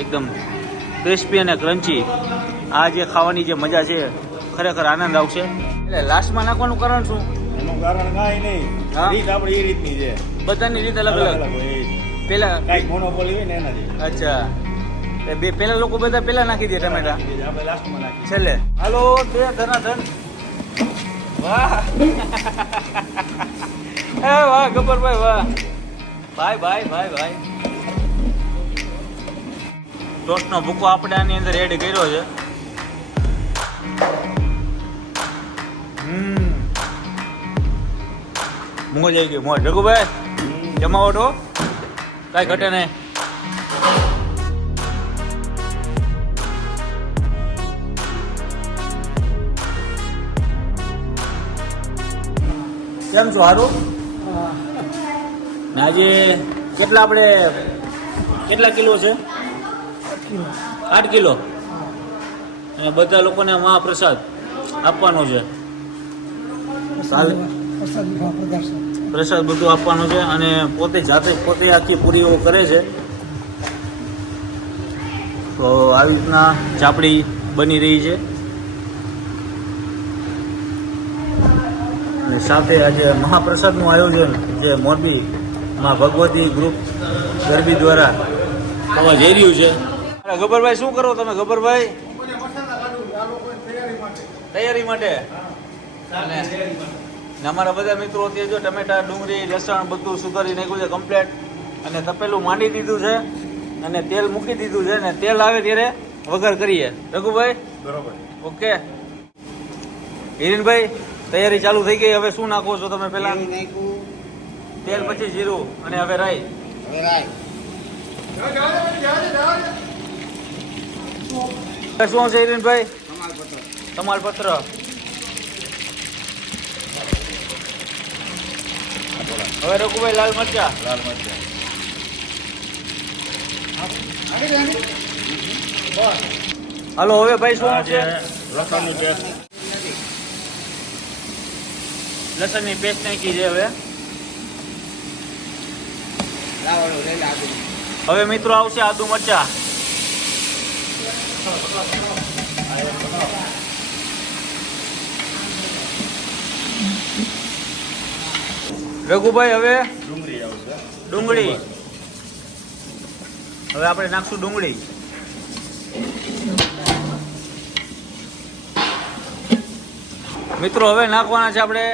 એકદમ ક્રિસ્પી અને ક્રન્ચી. આ જે ખાવાની જે મજા છે ખરેખર આનંદ આવશે. એટલે લાસ્ટમાં નાખવાનું કારણ શું? એનું કારણ કાંઈ નહીં, રીત આપણી એ રીતની છે. બધાની રીત અલગ અલગ. પેલા કાંઈક મોનોપોલી હોય ને એનાથી. અચ્છા, બે પેલા લોકો બધા પેલા નાખી દે ટમેટા, આપણે લાસ્ટમાં નાખીએ છેલ્લે. હાલો તે ધનાધન. વાહ એ વાહ ગબ્બરભાઈ વાહ. ભાઈ ભાઈ ભાઈ ભાઈ. ટોસ્ટનો ભૂકો આપણે આની અંદર એડ કર્યો છે. મોજ આવી ગઈ, મોજ. રઘુભાઈ જમાવટ હો, કાંઈ ઘટે નહીં. કેમ છો? સારું ને? આજે કેટલા આપણે કેટલા કિલો છે? 8 કિલો. અને બધા લોકોને મહાપ્રસાદ આપવાનો છે. પ્રસાદ બધું આપવાનું છે અને પોતે જાતે પોતે આખી પૂરીઓ કરે છે. તો આવી રીતના ચાપડી બની રહી છે. અને સાથે આજે મહાપ્રસાદનું આયોજન જે મોરબી માં ભગવતી ગ્રુપ ગરબી દ્વારા થવા જઈ રહ્યું છે. ગબ્બરભાઈ શું કરો તમે? ગબ્બરભાઈ તૈયારી માટે. અને અમારા બધા મિત્રો તે જો ટમેટા, ડુંગળી, લસણ બધું સુધારી નાખ્યું છે કમ્પ્લેટ. અને તપેલું માંડી દીધું છે અને તેલ મૂકી દીધું છે. અને તેલ આવે ત્યારે વઘાર કરીએ. રઘુભાઈ બરોબર? ઓકે. હિરેનભાઈ તૈયારી ચાલુ થઈ ગઈ. હવે શું નાખો છો તમે? પેલા તેલ, પછી જીરું અને હવે રાઈ. શું છે હિરેનભાઈ? તમાલપત્ર. હવે રઘુભાઈ લાલ મરચા. હાલો હવે ભાઈ શું છે? લસણની પેસ્ટ. લસણની પેસ્ટ નાખી છે. હવે મિત્રો આવશે આદુ મરચા. રઘુભાઈ હવે ડુંગળી આવશે. ડુંગળી. હવે આપણે નાખશું ડુંગળી. મિત્રો હવે નાખવાના છે આપણે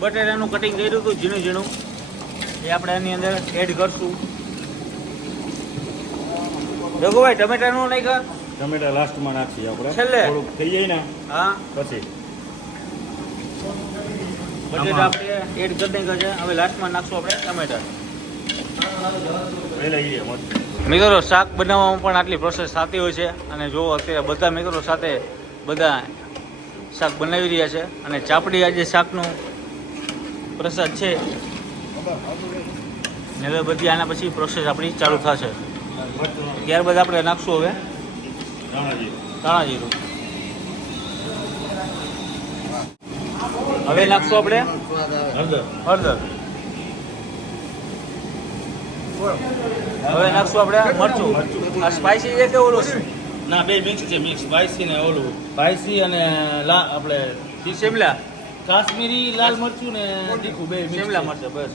બટેટાનું કટિંગ કર્યું હતું ઝીણું ઝીણું, એ આપણે આની અંદર એડ કરશું. રઘુભાઈ ટમેટાનું નાખ્યા? ટમેટા લાસ્ટમાં નાખીએ આપણે. છેલ્લે થોડુંક થઈ જાય ને હા પછી બટેટા આપણે એડ કરી નાખ્યા છે. હવે લાસ્ટમાં નાખશું આપણે ટમેટા. મિત્રો શાક બનાવવામાં પણ આટલી પ્રોસેસ થતી હોય છે. અને જો અત્યારે બધા મિત્રો સાથે બધા શાક બનાવી રહ્યા છે. અને ચાપડી આજે શાકનું પ્રસાદ છે. ને હવે બધી આના પછી પ્રોસેસ આપણી ચાલુ થશે. ત્યારબાદ આપણે નાખશું હવે ધાણા જીરું. હવે નાખશું આપણે હળદર. હવે નાખશું આપણે મરચું. આ સ્પાઈસી છે કે ઓલું છે? ના, બે મિક્સ છે. મિક્સ સ્પાઈસી ને ઓલું સ્પાઈસી અને આપણે શિમલા કાશ્મીરી લાલ મરચું ને તીખું બે શિમલા મરચું. બસ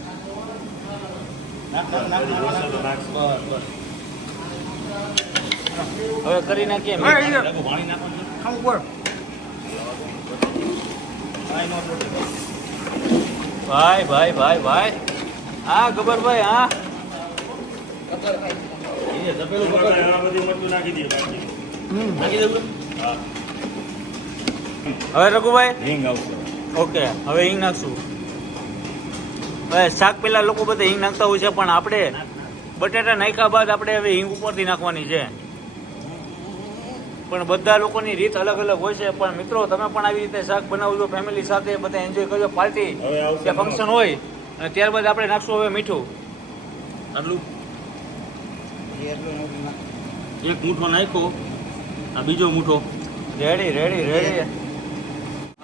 હવે કરી નાખીએ. ભાઈ ભાઈ ભાઈ ભાઈ. હા ગબ્બરભાઈ. હા હવે રઘુભાઈ હિંગ આવશે. ઓકે. હવે હિંગ નાખશું. હવે શાક પેલા લોકો બધા હિંગ નાખતા હોય છે, પણ આપણે બટાટા નાખ્યા બાદ આપણે હવે હિંગ ઉપરથી નાખવાની છે. પણ બધા લોકોની રીત અલગ અલગ હોય છે. પણ મિત્રો તમે પણ આવી રીતે શાક બનાવજો ફેમિલી સાથે, બધા એન્જોય કરજો. પાર્ટી કે ફંક્શન હોય અને ત્યારબાદ આપણે નાખશું હવે મીઠું. આટલું એક મૂઠો નાખ્યો, આ બીજો મૂઠો. Ready ready ready.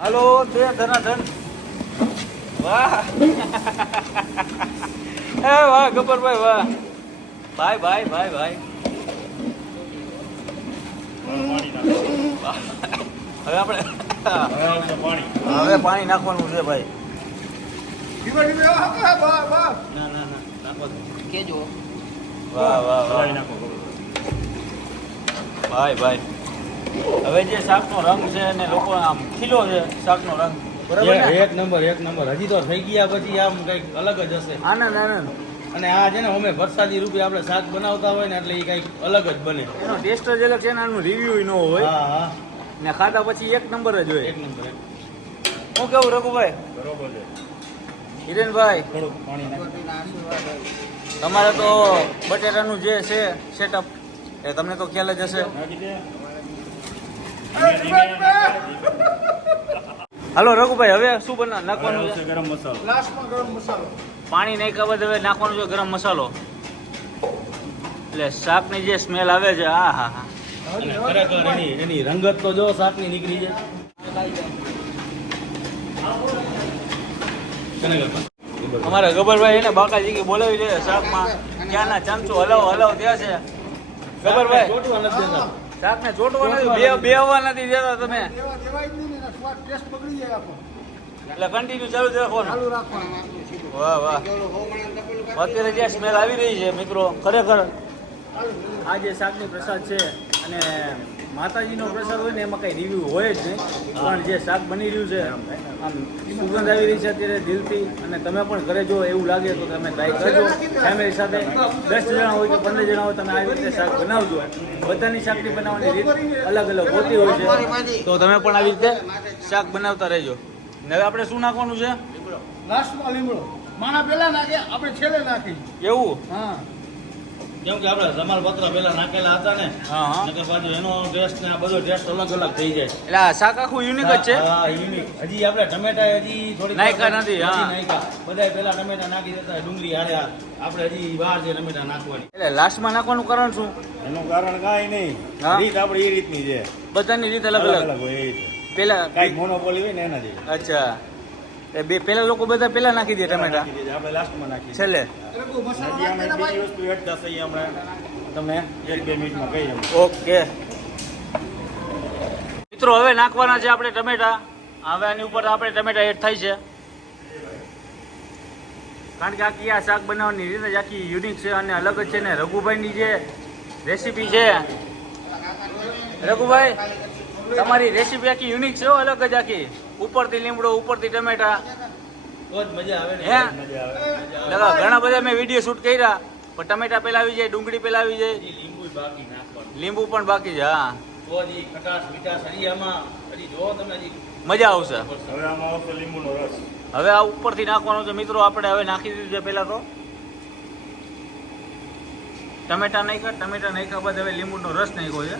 હાલો તે ધનાધન. વાહ એ વાહ ગબ્બરભાઈ વાહ. ભાઈ ભાઈ ભાઈ ભાઈ. હવે આપણે હવે આવશે પાણી. હવે પાણી નાખવાનું છે ભાઈ. ના નાખો તો. કેજો વાહ વાહ વાહ હલાવી નાખો. ભાઈ ભાઈ હવે જે શાકનો રંગ છે ને લોકો આમ ખીલો છે શાકનો રંગ બરાબર ને? એક નંબર હજી તો થઈ ગયા પછી આમ કઈક અલગ જ હશે. આનંદ આનંદ અને આ છે ને અમે વરસાદી રૂપે આપણે શાક બનાવતા હોય ને એટલે એ કઈક અલગ જ બને. એનો ટેસ્ટ જ અલગ છે ને આનું રિવ્યુ ન હોય હા હા ને ખાધા પછી એક નંબર જ હોય. એક નંબર. હું કેવું રઘુભાઈ? બરોબર છે. હિરેનભાઈ થોડુંક પાણી નાખો. તમારે તો બટેટાનું જે છે સેટઅપ એ તમને તો ખ્યાલ જ હશે. નાખી દે. હાલો રઘુભાઈ હવે શું નાખવાનું આવશે છે? ગરમ મસાલો. લાસ્ટમાં ગરમ મસાલો પાણી નાખ્યા બાદ હવે નાખવાનું છે ગરમ મસાલો. એટલે શાકની જે સ્મેલ આવે છે આ હા હા અને ખરેખર એની રંગત તો જો શાકની નીકળી જાય. કેને કરતા? અમારા ગબ્બરભાઈ એને બાકાજી કે બોલાવી લે શાકમાં ક્યાંના ચામચો હલાવ ત્યાં છે. ગબ્બરભાઈ ચોટવા નથી દેતા. શાકને ચોટવા નથી બે હવા નથી દેતા તમે દેવાય જ નહીં ને સ્વાદ ટેસ્ટ બગડી જાય આપણો એટલે કન્ટિન્યુ ચાલુ જ રાખવાનું. ચાલુ રાખવાનું વાહ વાહ અત્યારે જે સ્મેલ આવી રહી છે મિત્રો ખરેખર આ જે શાકની પ્રસાદ છે અને માતાજીનો પ્રસાદ હોય ને એમાં કઈ રિવ્યુ હોય જ નહીં પણ જે શાક બની રહ્યું છે આમ સુગંધ આવી રહી છે અત્યારે દિલથી અને તમે પણ ઘરે જો એવું લાગે તો તમે ટ્રાય કરજો ફેમિલી સાથે 10 જણા હોય કે 15 જણા હોય તમે આવી રીતે શાક બનાવજો. બધાની શાકની બનાવવાની રીત અલગ અલગ હોતી હોય છે તો તમે પણ આવી રીતે શાક બનાવતા રહેજો. ને હવે આપણે શું નાખવાનું છે? લાસ્ટમાં લીમડો માણા પહેલા નાખે આપણે છેલ્લે નાખી એવું હા કેમ કે આપણે જમાલપત્ર પેલા નાખેલા હતા ને હા હા નકર પાછું એનો ટેસ્ટ ને આ બધો ટેસ્ટ અલગ અલગ થઈ જાય. એટલે આ શાક આખું યુનિક જ છે. હા યુનિક. હજી આપણે ટમેટા હજી થોડી નાખ્યા નથી, હા. બધા પેલા ટમેટા નાખી દેતા ડુંગળી હારે આપણે હજી વાર છે ટમેટા નાખવાની. એટલે લાસ્ટમાં નાખવાનું કારણ શું? એનું કારણ કાંઈ નહીં. હા. રીત આપણે એ રીતની છે. બધાની રીત અલગ અલગ. હોય એ રીતે. પેલા કાંઈક મોનોપોલી હોય ને એના જેવી. અચ્છા એ બે પેલા લોકો બધા પેલા નાખી દે ટમેટા નાખી દેજે. આપણે લાસ્ટમાં નાખીએ. છેલ્લે. રઘુ મસાલો હજી અમે નાખી બીજી વસ્તુ એડ થશે એ હમણાં તમને 1-2 મિનિટમાં કહી દઉં. ઓકે મિત્રો હવે નાખવાના છે આપણે ટમેટા. હવે આની ઉપર આપણે ટમેટા એડ થાય છે કારણ કે આખી આ શાક બનાવવાની રીત જ આખી યુનિક છે અને અલગ જ છે ને રઘુભાઈની જે રેસીપી છે રઘુભાઈ તમારી રેસીપી આખી યુનિક છે હો, અલગ જ આખી ઉપરથી લીમડો ઉપરથી ટમેટા તો જ મજા આવે ને. હે? મજા આવે. લગા ઘણા બધા મેં વિડીયો શૂટ કર્યા પણ ટમેટા પેલા આવી જાય ડુંગળી પેલા આવી જાય હજી લીંબુ બાકી નાખવાનું. લીંબુ પણ બાકી છે હા તો જ ઈ ખટાશ મીઠાશ હજી આમાં હજી જોવો તમે હજી. મજા આવશે. હવે આમાં આવશે લીંબુનો રસ. હવે આ ઉપરથી નાખવાનું છે મિત્રો આપણે હવે નાખી દીધું છે પહેલા તો ટમેટા નાખ્યા બાદ હવે લીંબુનો રસ નાખ્યો છે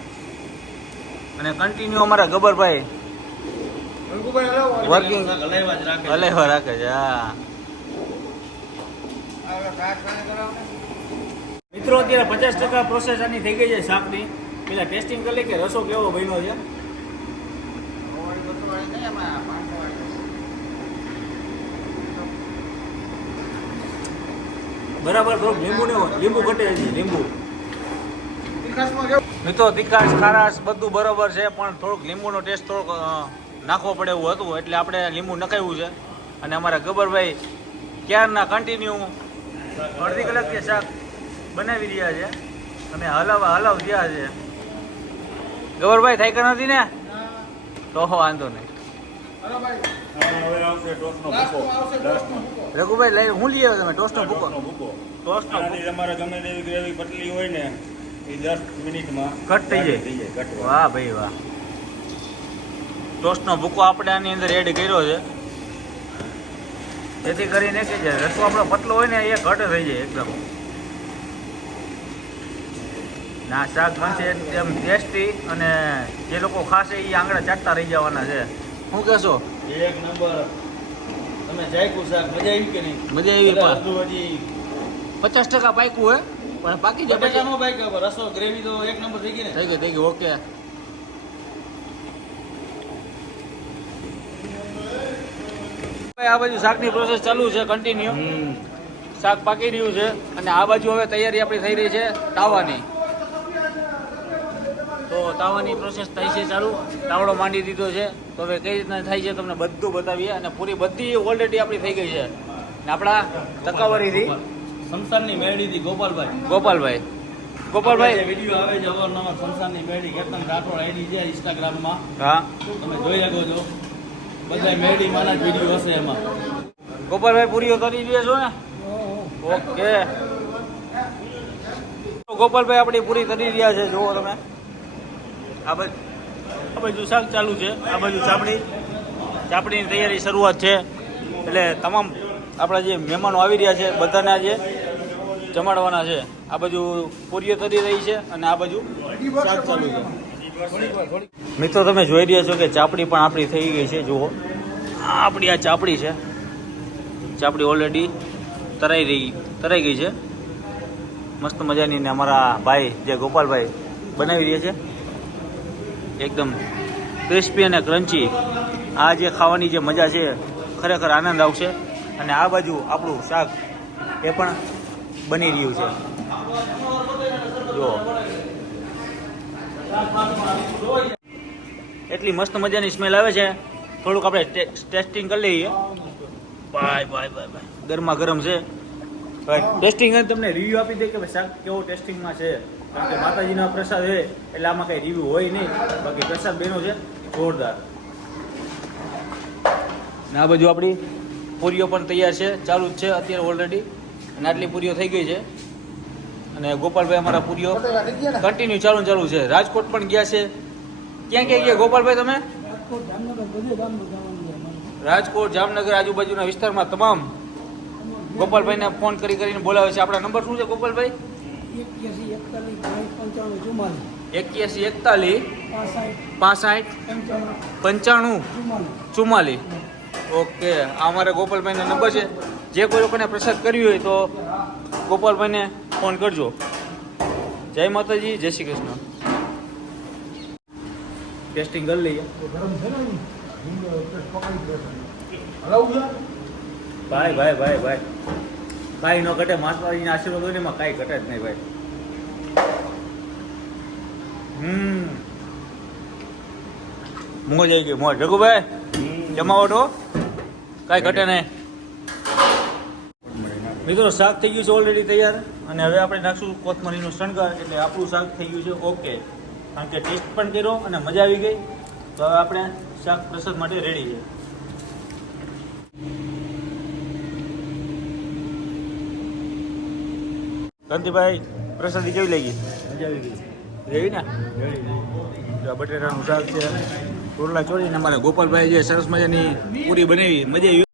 અને કન્ટિન્યુ અમારા ગબ્બરભાઈ રઘુભાઈ હલાવો વર્કિંગ હલાવ્યા જ રાખે. હલેવા રાખે છે હા મિત્રો અત્યારે 50% પ્રોસેસ આની થઈ ગઈ છે શાકની. પેલા ટેસ્ટિંગ કરી લે કે રસો કેવો બન્યો છે. બરાબર થોડુંક લીંબુ ઘટે છે લીંબુ તીખાસમાં કેવું મિત્રો તીખાશ ખારાશ બધું બરાબર છે પણ થોડુંક લીંબુનો ટેસ્ટ થોડોક નાખવો પડે એવું હતું એટલે આપણે લીંબુ નખાવ્યું છે અને અમારા ગબ્બરભાઈ ક્યારના કન્ટિન્યુ અડધી કલાકથી શાક બનાવી રહ્યા છે અને હલાવ રહ્યા છે. ગબ્બરભાઈ થાય કે નથી ને તો વાંધો નહીં. હલો ભાઈ હવે આવશે ટોસ્ટનો ભૂકો. લાસ્ટમાં આવશે ટોસ્ટનો ભૂકો રઘુભાઈ લઈ હું લઈ આવ્યો તમે ટોસ્ટનો ભૂકો ટોસ્ટનો ભૂકો. ટોસ્ટનો આનાથી તમારે ગમે તેવી ગ્રેવી પતલી હોય ને એ 10 મિનિટમાં ઘટ થઈ જાય. ઘટવા. વાહ ભાઈ વાહ ટોસ્ટનો ભૂકો આપણે આની અંદર એડ કર્યો છે જેથી કરીને કે જે રસો આપણો પતલો હોય ને એ ઘટ થઈ જાય એકદમ. ના શાક બનશે એકદમ ટેસ્ટી અને જે લોકો ખાશે એ આંગળા ચાટતા રહી જવાના છે. શું કહેશો? એક નંબર. તમે જાયકું શાક મજા આવી કે નહીં? મજા આવી બધા પણ હજુ હજી 50% પાક્યું હોય પણ બાકી જ બટેટા નો ભાઈ કે રસો ગ્રેવી તો એક નંબર થઈ ગઈ ને. થઈ ગઈ ઓકે. આ બાજુ શાકની પ્રોસેસ ચાલુ છે કન્ટિન્યુ. શાક પાકી રહ્યું છે અને આ બાજુ હવે તૈયારી આપણી થઈ રહી છે તાવાની. તો તાવાની પ્રોસેસ થાય છે ચાલુ. તાવડો માંડી દીધો છે. તો હવે કઈ રીતના થાય છે તમને બધું બતાવીએ. અને પૂરી બધી ઓલરેડી આપણી થઈ ગઈ છે. ને આપણા તકાવરીથી સંસારની મેળીથી ગોપાલભાઈ ગોપાલભાઈ જે વિડીયો આવે છે અવારનવાર સંસારની મેળી કેતન રાઠોડ આઈડી છે ઇન્સ્ટાગ્રામમાં, હા તમે જોઈ શકો છો. બધા મેળીમાંના જ વિડીયો હશે એમાં. ગોપાલભાઈ પૂરીઓ કરી રહ્યા છો ને? ઓકે ગોપાલભાઈ આપણી પૂરી કરી રહ્યા છે. જુઓ તમે આ બાજુ શાક ચાલુ છે, આ બાજુ ચાપડીની તૈયારી શરૂઆત છે. એટલે તમામ આપણા જે મહેમાનો આવી રહ્યા છે બધાને આજે જમાડવાના છે. આ બાજુ પૂરીઓ તરી રહી છે અને આ બાજુ શાક ચાલુ છે. મિત્રો તમે જોઈ રહ્યા છો કે ચાપડી પણ આપણી થઈ ગઈ છે. જુઓ આપણી આ ચાપડી છે. ચાપડી ઓલરેડી તરાઈ ગઈ છે મસ્ત મજાની. ને અમારા ભાઈ જે ગોપાલભાઈ બનાવી રહ્યા છે એકદમ ક્રિસ્પી અને ક્રન્ચી. આ જે ખાવાની જે મજા છે ખરેખર આનંદ આવશે. અને આ બાજુ આપણું શાક એ પણ બની રહ્યું છે. જો એટલી મસ્ત મજાની સ્મેલ આવે છે. થોડુંક આપણે ટેસ્ટિંગ કરી લઈએ. બાય ગરમા ગરમ છે. ટેસ્ટિંગ તમને રિવ્યુ આપી દે કે ભાઈ શાક કેવો ટેસ્ટિંગમાં છે. કારણ કે માતાજીનો પ્રસાદ છે એટલે આમાં કઈ રિવ્યુ હોય નહીં. બાકી પ્રસાદ બેનો છે જોરદાર. ને આ બાજુ આપણી પૂરીઓ પણ તૈયાર છે, ચાલુ જ છે અત્યારે ઓલરેડી. અને આટલી પૂરીઓ થઈ ગઈ છે. અને ગોપાલભાઈ અમારા પૂરીઓ કન્ટિન્યુ ચાલુ છે. રાજકોટ પણ ગયા છે. ક્યાં ગયા ગોપાલભાઈ તમે? રાજકોટ, જામનગર, આજુબાજુના વિસ્તારમાં તમામ ગોપાલભાઈને ફોન કરીને બોલાવે છે. આપણા નંબર શું છે ગોપાલભાઈ? 8141 65 95 44. ઓકે આ અમારા ગોપાલભાઈનો નંબર છે. જે કોઈ લોકોને પ્રસાદ કરવી હોય તો ગોપાલભાઈને ફોન કરજો. જય માતાજી, જય શ્રી કૃષ્ણ. ટેસ્ટિંગ કરી લઈએ. ભાઈ કાંઈ ન ઘટે. માતાજીના આશીર્વાદ હોય ને એમાં કાંઈ ઘટે જ નહીં ભાઈ. મોજ આવી ગઈ મોજ. જગુભાઈ જમાવટો કાંઈ ઘટે નહીં. મિત્રો શાક થઈ ગયું છે ઓલરેડી તૈયાર. અને હવે આપણે નાખશું કોથમરીનો શણગાર. એટલે આપણું શાક થઈ ગયું છે ઓકે. કારણ કે ટેસ્ટ પણ કર્યો અને મજા આવી ગઈ. તો હવે આપણે શાક પ્રસાદ માટે રેડી છે. કાંતિભાઈ પ્રસાદી કેવી લાગી? મજા આવી ગઈ. રેવી ને બટેટાનું શાક છે, રોટલા ચોળીને અમારે ગોપાલભાઈ જે સરસ મજાની પૂરી બનાવી મજા આવી.